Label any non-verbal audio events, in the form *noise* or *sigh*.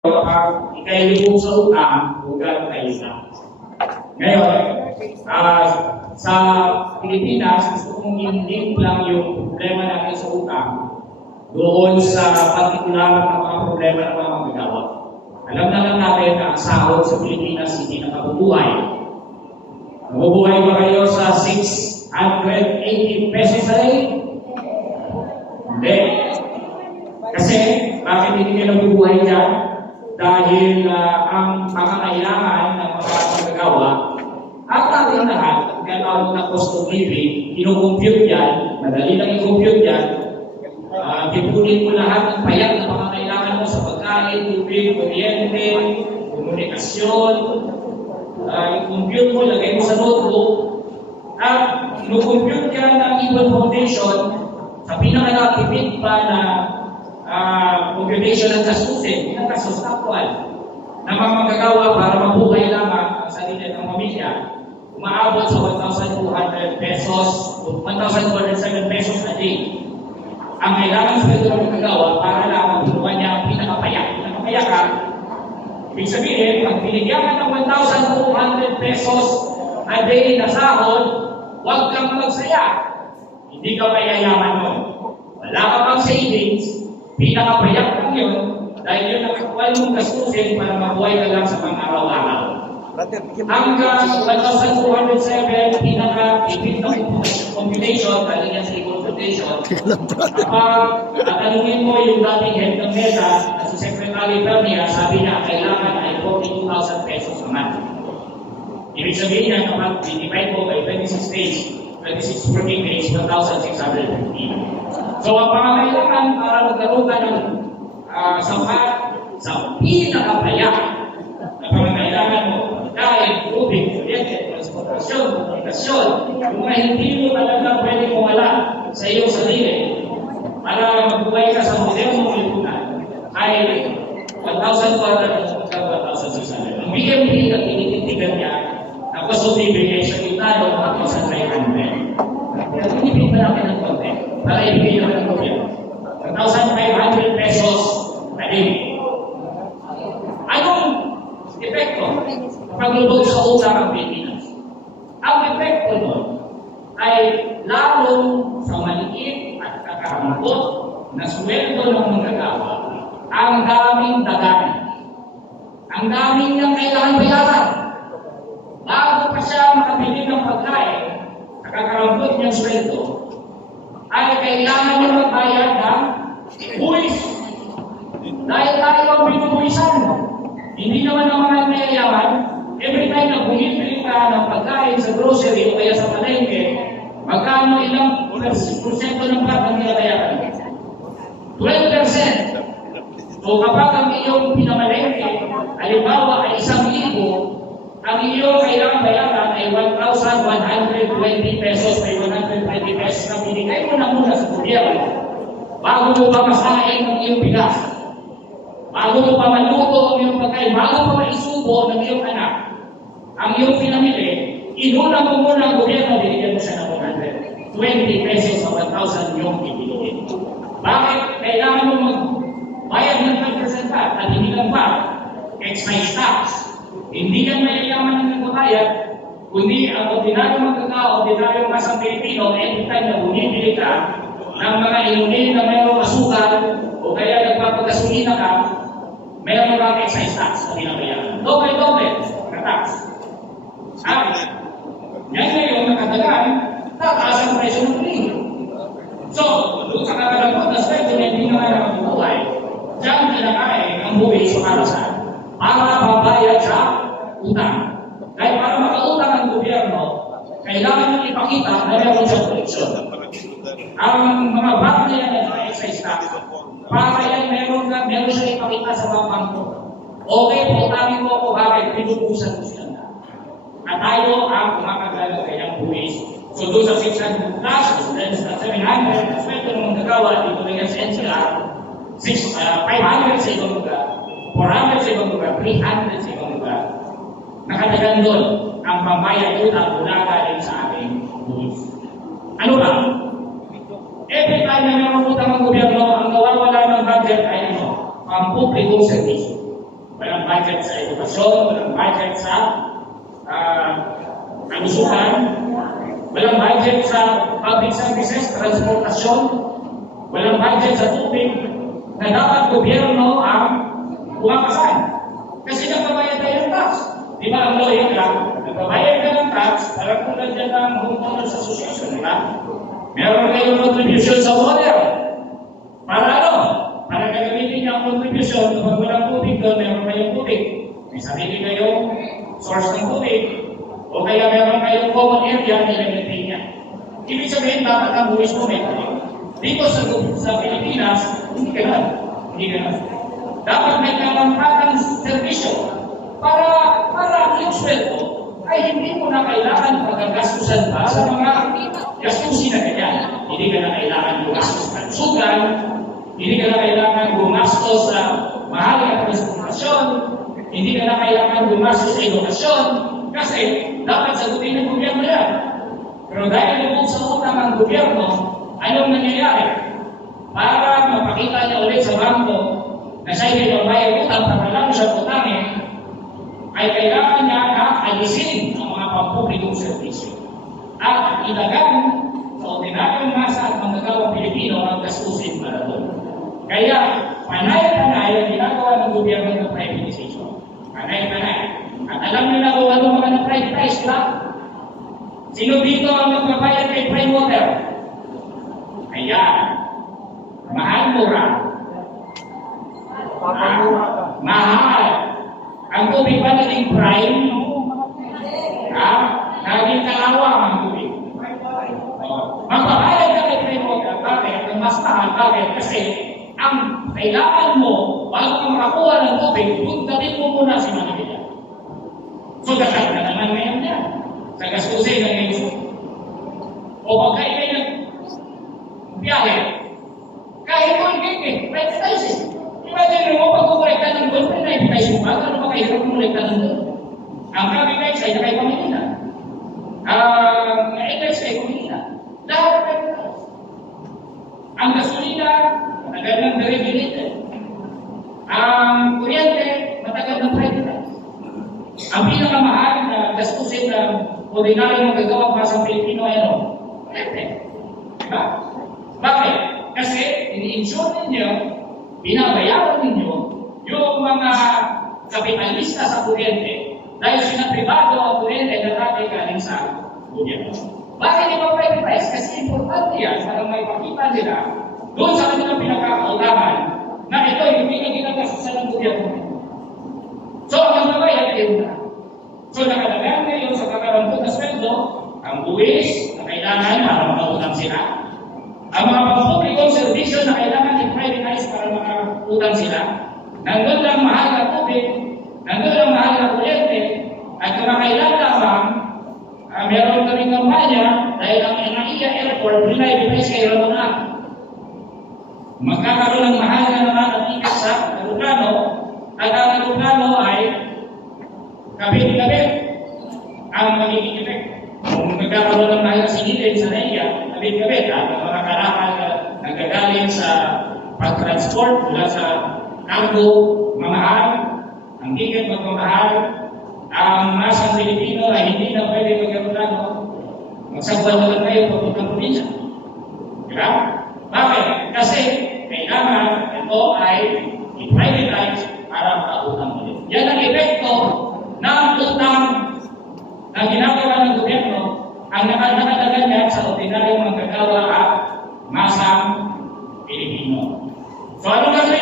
Kapag ikay lubog sa utang, huwag kayo isa. Ngayon, ah, sa Pilipinas, gusto kong i-link lang yung problema natin sa utang doon sa partikular na mga problema ng mga magagawa. Alam na lang natin na ang sahod sa Pilipinas hindi nakabubuhay. Nabubuhay ba kayo sa 680 pesos a day? Hindi. Kasi, bakit hindi kayo nabubuhay dyan? Dahil ah, ang pangangailangan ng mga magagawa at ating lahat, tawag na cost of living, kinukompute yan, madali lang i-compute yan, Uh, tipunin mo lahat ng payak na pangangailangan mo sa pagkain, tubig, kuryente, komunikasyon, uh, i-compute mo, lagay mo sa notebook, at i-compute ka ng Ibon Foundation. Sa pinakalakipid pa na uh, computation ng gastusin, ng gastos actual, na mga magagawa para mabuhay lamang ang sarili ng pamilya, umaabot sa 1,200 pesos, 1,207 pesos a day ang kailangan sa ito ng kagawa para lamang tulungan niya ang pinakapayak. Pinakapayakan, ibig sabihin, pag binigyan ka ng 1,200 pesos a day na sahod, huwag kang magsaya. Hindi ka mayayaman nun. Wala ka pang savings, pinakapayak lang yun, dahil yun nakakuha mong gastusin para mabuhay ka lang sa pang-araw-araw. Hanggang 1,207, pinaka-ibig na combination, dahil yan sa consultation, *laughs* kapag tatanungin mo yung dating head ng MEDA na si Secretary Pernia, sabi niya, kailangan ay 42,000 pesos a month. Ibig sabihin niya, kapag divide mo by 26 days, 26 working days, 1,650. So, ang pangangailangan para magkaroon ka ng uh, sapat sa pinakapayak na pangangailangan mo, dahil tubig, kuryente, transportasyon, komunikasyon, yung mga hindi mo talaga pwede mawala sa iyong sarili para magbuhay ka sa modernong lipunan ay 1,200 at 1,600. Ang BMP na tinitindigan niya na cost of living ay sa kita ng 1,500. Kaya tinipid pa natin ng konti para ibigay naman ng gobyerno. 1,500 pesos a day. Epekto kapag lubog sa utang ang Pilipinas? Ang epekto nun ay lalong sa maliit at kakahangkot na sweldo ng manggagawa ang daming dagani. Ang daming niyang kailangan bayaran. Bago pa siya makabili ng pagkain, nakakarambot niyang sweldo, ay kailangan niya magbayad ng buwis. Dahil tayo ang binubuwisan. Hindi naman ang mga mayayaman, every time na bumibili ka ng pagkain sa grocery o kaya sa palengke, magkano ilang porsyento ng pat ang nilabayaran? 12%. So kapag ang iyong pinamalengke, halimbawa ay isang libo, ang iyong kailangan bayaran ay 1,120 pesos may 120 pesos na binigay mo na muna sa gobyerno bago mo pa masain ang iyong bigas. Bago mo pa maluto ang iyong pagkain, bago pa maisubo ng iyong anak, ang iyong pinamili, inuna mo muna ang gobyerno, binigyan mo siya ng 120 pesos sa 1,000 yung ibigay. Bakit kailangan mo magbayad ng 10% pa at hindi lang pa excise tax? Hindi yan mayayaman ng nagbabayad, kundi ang ordinaryong magkakao, ordinaryong masang Pilipino, anytime na bumibili ka ng mga inumin na mayroong asukal o kaya nagpapagasolina ka, mayroon kang excise tax na binabayaran. Doble-doble na tax. Sabi, yan ngayon nakadagan, tataas ang presyo ng trigo. So, doon sa kakalabot na sweldo na hindi naman nakabubuhay, diyan kinakain ang buwi sa karasan para mabayad sa utang. Dahil para makautang ang gobyerno, kailangan nyo ipakita na meron siyang koleksyon. Ang mga bank na yan na excise tax, para yan meron, na, meron siyang ipakita sa mga bangko. Okay, pautangin mo ako, bakit? Pinupusan ko sila na. At tayo ang kumakagal ng kanyang buwis. So doon sa 600 plus, then sa 700, sweldo ng magagawa, dito na yan sa NCR, 6, uh, 500 sa ibang lugar, 400 sa ibang lugar, 300 sa ibang lugar. Nakadagan doon ang pambayad utang mula galing sa ating buwis. Ano ba? Every time na may utang ang gobyerno, ang nawawala ng budget ay ano, pampublikong servisyo. budget sa edukasyon, walang budget sa uh, kalusugan, walang budget sa public services, transportasyon, walang budget sa tubig, na dapat gobyerno ang bumakasan. Kasi nagbabayad tayo ng tax. Di ba ang lawyer lang, nagbabayad ka ng tax, parang tulad dyan ng homeowners association, di ba? Meron kayong contribution sa water. Para ano? Para gagamitin niyo ang contribution kapag walang tubig doon, meron kayong tubig. May sarili kayong source ng tubig. O kaya meron kayong common area na ilagay niya. Ibig sabihin, dapat ang buwis mo may tubig. Dito sa, sa Pilipinas, hindi ganun. Hindi ganun. Dapat may kalampatang servisyo para para ang iyong sweldo ay hindi mo na kailangan pagkagastusan pa sa mga. Hindi ka na kailangan gumastos sa sugan, hindi ka na kailangan gumastos sa mahal na transportasyon, hindi ka na kailangan gumastos sa edukasyon, kasi dapat sagutin ng gobyerno yan. Pero dahil lubog sa utang ang gobyerno, anong nangyayari? Para mapakita niya ulit sa bangko na siya hindi magbayad utang para lang siya utangin, ay kailangan niya na alisin ang mga pampublikong servisyo. At ilagan ordinaryong masa at manggagawang Pilipino ang gastusin para doon. Kaya, panay-panay ang ginagawa ng gobyerno ng privatization. Panay-panay. At alam niyo na kung ano mga na-privatize ba? Sino dito ang magbabayad kay Prime Water? Ayan. Mahal mura. Mahal. Ang tubig ba naging prime? Ha? Naging kalawang ang tubig. Oh. Magbabayad ka kay Prime Water. Bakit? Ang mas mahal. Bakit? Kasi ang kailangan mo bago ka makakuha ng tubig, puntatin mo muna si Manila. So, dapat na naman ngayon yan. Sa gastusin ng ngayon. O pag kayo ay biyahe, kahit mo yung eh, privatizing. Imagine mo, pag kukolekta ng gold, privatizing mo ba? Ano ba kayo kung kukolekta ng gold? Ang privatize ay nakay Panginoon. Ang na-invest kay Panginoon. Lahat privatize. Ang gasolina, matagal ng deregulated. Ang kuryente, matagal ng privatize. Ang pinakamahal na gastusin ng ordinaryong magagawa para sa Pilipino ay ano? Kuryente. Diba? Bakit? Kasi ini-insure ninyo, binabayaran ninyo yung mga kapitalista sa kuryente dahil sinapribado ang kuryente na dati galing sa gobyerno. Bakit di ba privatize? Kasi importante yan para may pakita nila doon sa kanilang pinakakaulangan na ito hindi na ginagastusan ng gobyerno. So, ang nababayad ay una. So, nakalagay ngayon sa kakarampot na sweldo, ang buwis na kailangan para makautang sila. Ang mga pampublikong servisyo na kailangan i-privatize para makautang sila. Nandun lang mahal na tubig, nandun lang mahal na kuryente, at kumakailan lamang, uh, kampanya dahil ang NAIA Airport, pinay-binize kay Ramona. Magkakaroon ng mahal na naman ang ticket sa aeroplano, at ang aeroplano ay kabit-kabit ang magiging effect. Kung nagkakaroon ng mahal na sinilin sa NAIA, kabit-kabit at ang mga karakal na nagagaling sa pag-transport mula sa cargo, mamahal, ang ticket magmamahal, ang masang Pilipino ay hindi na pwede mag-aeroplano, magsagwan na lang kayo papuntang probinsya. Di ba? Bakit? Kasi kailangan ito ay i-privatize para makautang ulit. Yan ang epekto ng utang na ginagawa ng gobyerno ang nakadalagan niya sa ordinaryong manggagawa at masang Pilipino. So ano gagawin